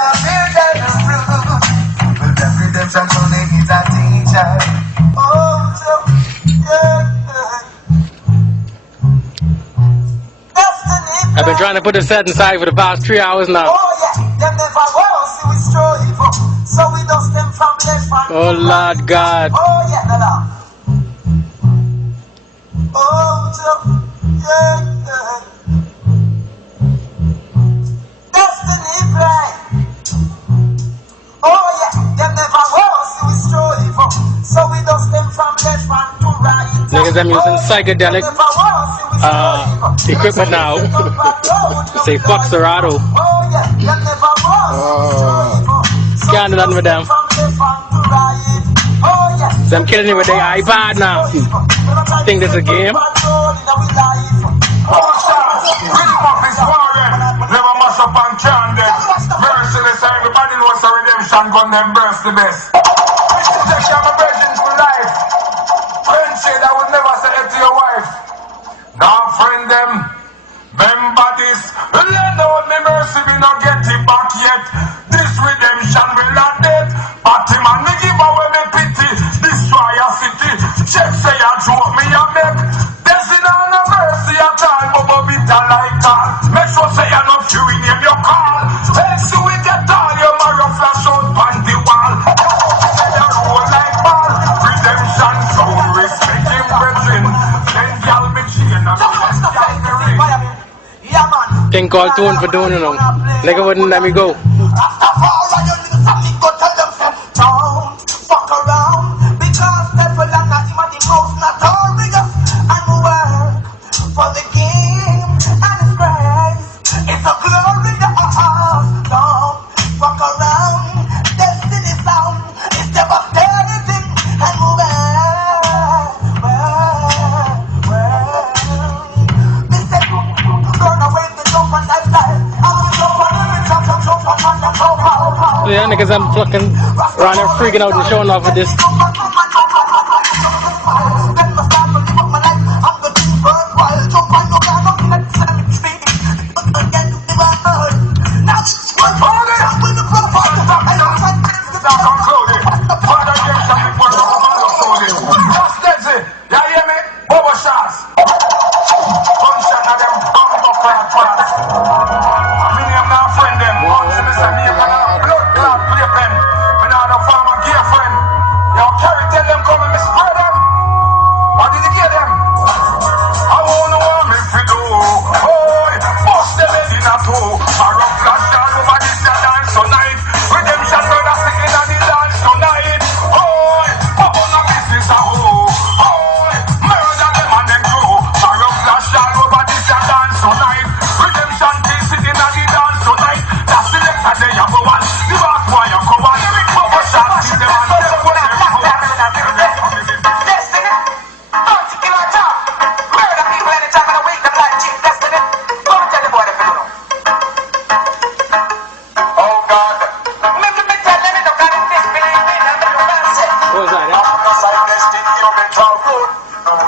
never bear the fruit. Well, the redemption only is a teacher. Oh, so, I've been trying to put the set inside for the past 3 hours now. Oh, yeah, them never will see we strive. So we dust them from left and Oh, Lord God. oh, yeah, no. Oh, so, yeah. Destiny bright. Oh, yeah, them never will see we strive. So we dust them from left and to right. Niggas, I'm using psychedelic equipment now. Say fuck Serato. Can't do nothing with them. So I'm killing it with their iPad now. Think this a game? Never mash up and can them. Merciless, everybody knows a redemption gun, them burst the best. Take your virgin for life. Friend said I would never say it to your wife. Now friend them. Remember this. Let out me mercy, we not get it back yet. This redemption will not dead. But him and me give away me pity. Destroy a city. Check say I joke me a make. There's no mercy at all, but bitter like that. Make sure say you're not chewing in your call. Else you will get all your marrow flash out on the wall. Say you roll like ball. Redemption sound respect him brethren. Then y'all be chain and y'all be ring. Thing called tune for doing it now. Nigga wouldn't let me go. Fuck around because that will not him and the most notorious and work for the king and his grace. It's a glory don't fuck around. Destiny sound is devastating and run away the jump and lifestyle. Yeah, niggas, I'm fucking around there freaking out and showing off with this.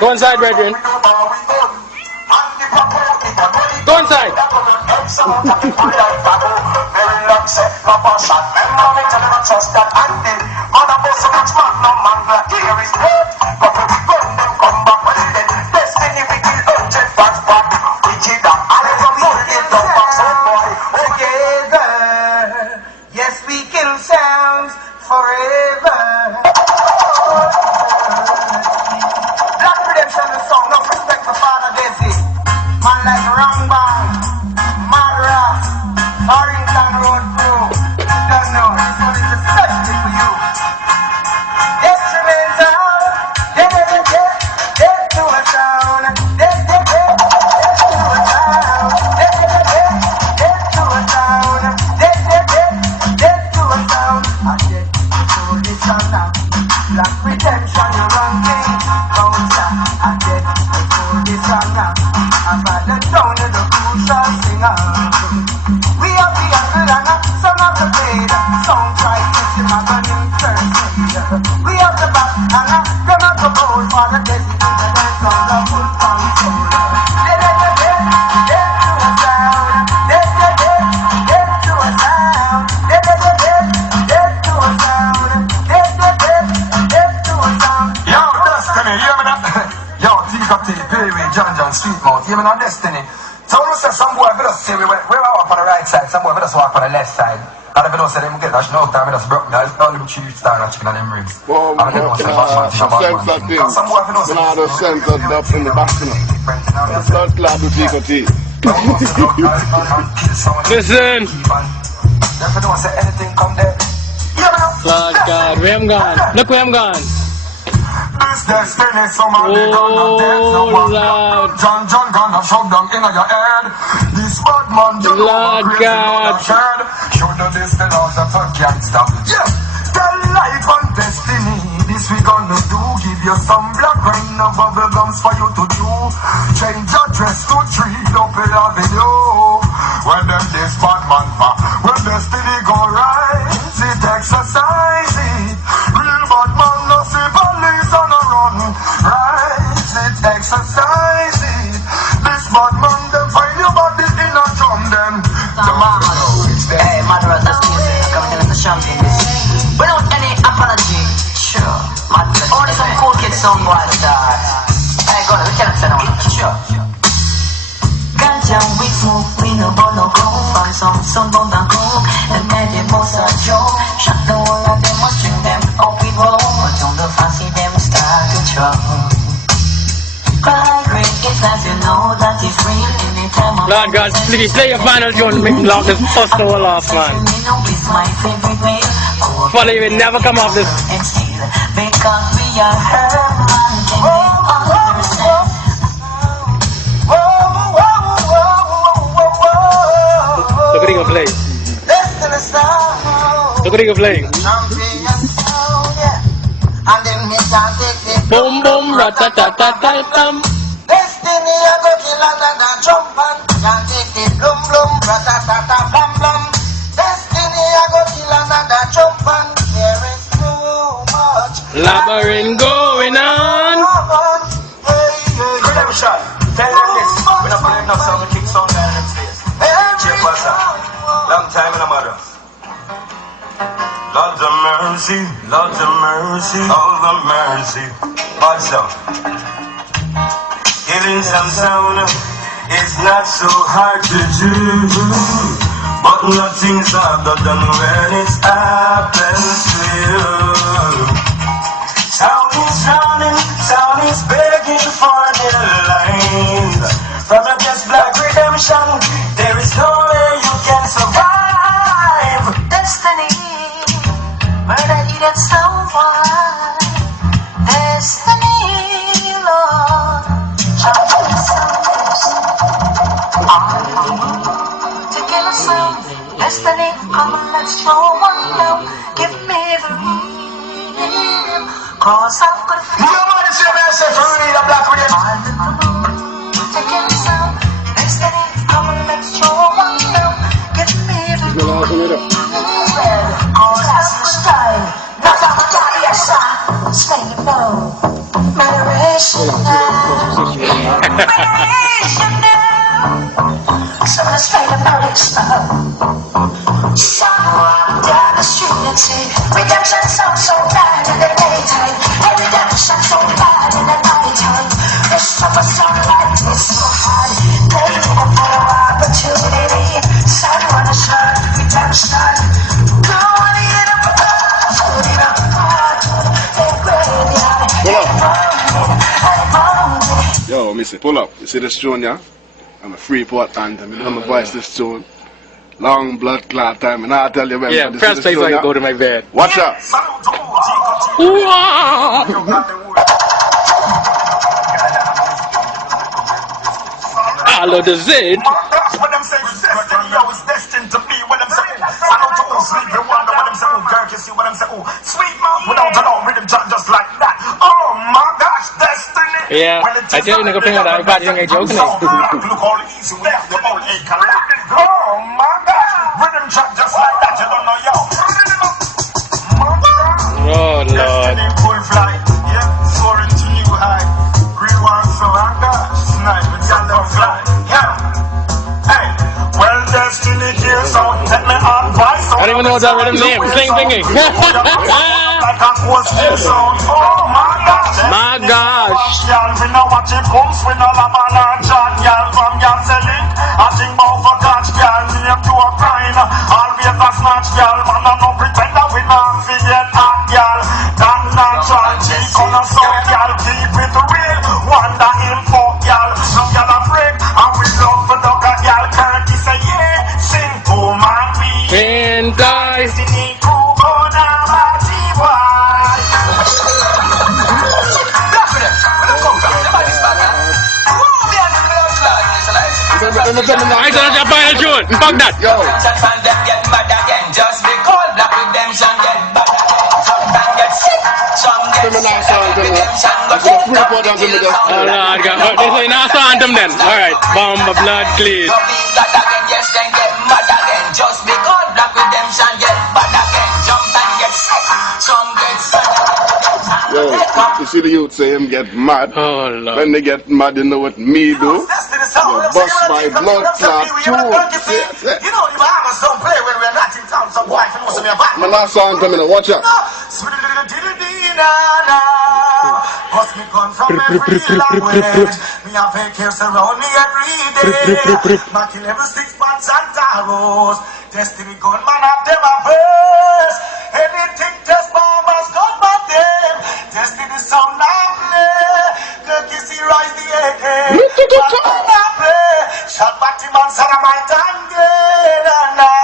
Go inside, brethren. Go inside. Yes, we kill sounds forever. Black Redemption the song, no respect for Father Desi. Man like Rambam, Mara, Arlington Road Crew. Don't know, this one is especially for you. Instrumental, dead to a sound, dead to a sound, dead to a sound, dead to a sound. I get to this sound now. Black Redemption, you run things, bouncer. I get to this sound now. I'm at the down of the crucial singer. We are the young and some of the paid. Sound try to see my gun team and destiny. So when we say some boy, we just say we walk on the right side, some boy, we just walk on the left side. And if we don't say them get that, no time, we just broke that. It's only 3 star and chicken and them ribs. Well, and they don't say Batman, sense that thing. some boy, we don't say Now the sense that up in the back, you know. Blood clot with nicotine. Listen. If we don't say anything, come there. Lord God, where I'm gone. Look where I'm gone. This destiny, somebody gonna dead, no one. Lord. John gonna shove down in your head. This bad man, you know Lord crazy God. gonna shed. Show the this the laws of a gangster. Yeah, tell life and destiny. This we gonna do. Give you some black rain of bubble gums for you to do. Change your dress to treat up in a video. When them this bad man for, when destiny go rise, it exercise it. Real bad man no see police on a run. Rise it, exercise it. This bad man them find your body in a drum them. Tomorrow it's them. Hey, mother of the music, coming in the champion. Without any apology, sure. Only some cool kids song was that. Hey, go, we can't say no, sure. Ganja we smoke, we no burn no go. From some sunburn and coke, and then they must a joke. Shut the wall and they must drink them up we roll. But on the fancy them start to trouble. Cry great, it's as you know that it's real anytime. Lord God, please play your final tune. Make me laugh this first the whole off, man. Follow you will never come off this. Because we are her man, can they understand? Look at you play. Look at you play. Boom boom ratatatatam. Destiny I go kill another jump and can't take the blum blum ratatata blam blam. Destiny I go kill another jump and there is too much Labyrinth going on. Redemption. Tell them this. We're not playing enough sound, we kick sound down in them face. Check what's up. Long time in the mother. Lord of mercy, Lord of mercy, all the mercy. Also, killing some sound is not so hard to do, but nothing's harder than when it happens to you. Sound is drowning, sound is begging for their life. From a just black redemption, there is no way you can survive. Destiny, murder eating someone. Destiny, Lord, shall be to kill a soul. Destiny, come and let's show one now. Give me the real, cause I've got You want to see me say for real, the black redemption. to kill a soul. Destiny, come and let's show one now. Give me the real, cause that's the style. Not a retaliation, slay you know. Moderation now. Moderation now. So let's play the lyrics now. Someone down the street and say, redemption sounds so bad in the daytime. Hey, redemption so bad in the nighttime. Wish of a song like this so hard. They need a better opportunity. Someone to shine, redemption. Go on and get up. Yo, Missy, pull up. You see this tune, yeah? I'm a Freeport anthem. You know my voice this tune. Long blood clot time. And I'll tell you when. Yeah, first place I go to my bed. Watch out. Wow. Hello, the Zed. That's what them say, destiny, yo, it's destined to be what them say. I know to all sleep and wonder what them say, oh, girl, you see what them say, oh, sweet mouth without an all rhythm just like that. Oh my gosh, destiny. Yeah, I tell you, nigga, playing that iPad, you ain't joking. Look all easy, left the old acre. Oh my gosh, rhythm track just like that, you don't know, yo. Oh, Lord. Destiny full flight, yeah, soaring to new high. Real one, so I got snipe and got them fly, yeah. Hey, well, destiny kills out, let me advise. I don't even know that rhythm name. Sling thingy. like a coast sound. Oh my gosh. My gosh. Y'all, we know what it comes, we know la banana chat, y'all, from y'all selling. I think about for catch, y'all, name to a crime. Always a snatch, y'all, man, I no pretend that we not forget hot, y'all. That natural cheek on a song, y'all, keep it real. Wonder him fuck, y'all, some y'all a break. And we love for dog, y'all, Curtis say, yeah, sing to man, we. And guys. Destiny crew, go down, my G-Boy. I saw that final tune. Fuck that. Yo, Gemini song, Gemini. This is a free part of Gemini. Oh Lord God. Oh, this is not anthem then. Alright. Bomba blood clean. Just because Black Redemption get bad again, jump and get sick, some get sad. Yo, you see the youth say him get mad. Oh Lord. When they get mad, you know what me do? You bust my blood clot too. You know the Bahamas don't play when we're not in town. Some wife and most of me are back. My last song coming, watch out. Cause me come from every language. Me have acres around me every day. Making level 6 months and taros. Destiny gunman have them a verse. Anything test bombers gun but them. Destiny sound now play. Look you see rise the AK. Now play. Shot back the man son of my time dead now.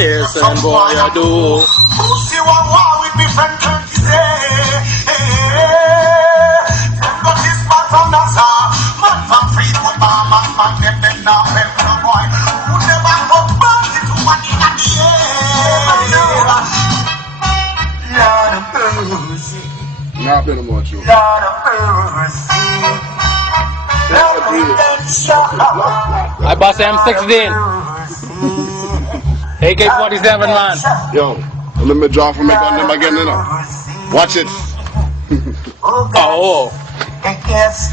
Yes, and boy, I do. Who see one war with me friend Turkey say? Them got this man from NASA, man from Freedom, man them now help no boy. Who never come back to one in the air? Lord of mercy, Not been more true. Lord of mercy. Lord of redemption. I bought M16. AK-47 man. Yo, let me draw from my gun them again, you know. Watch it. Oh. Yes.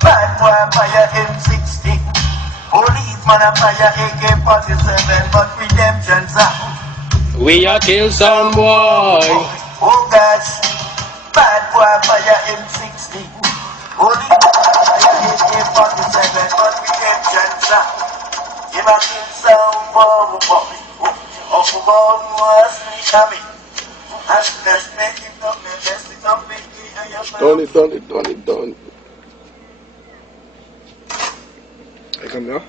Bad boy fire M60. Policeman a fire AK-47. But redemption sound. We are kill some boy. Oh gosh. Bad boy fire M60. Policeman a fire AK-47. But redemption sound. Give a kill some boy. Oh boy was coming. And let's make it up. Let's make it up. Done it. I come here.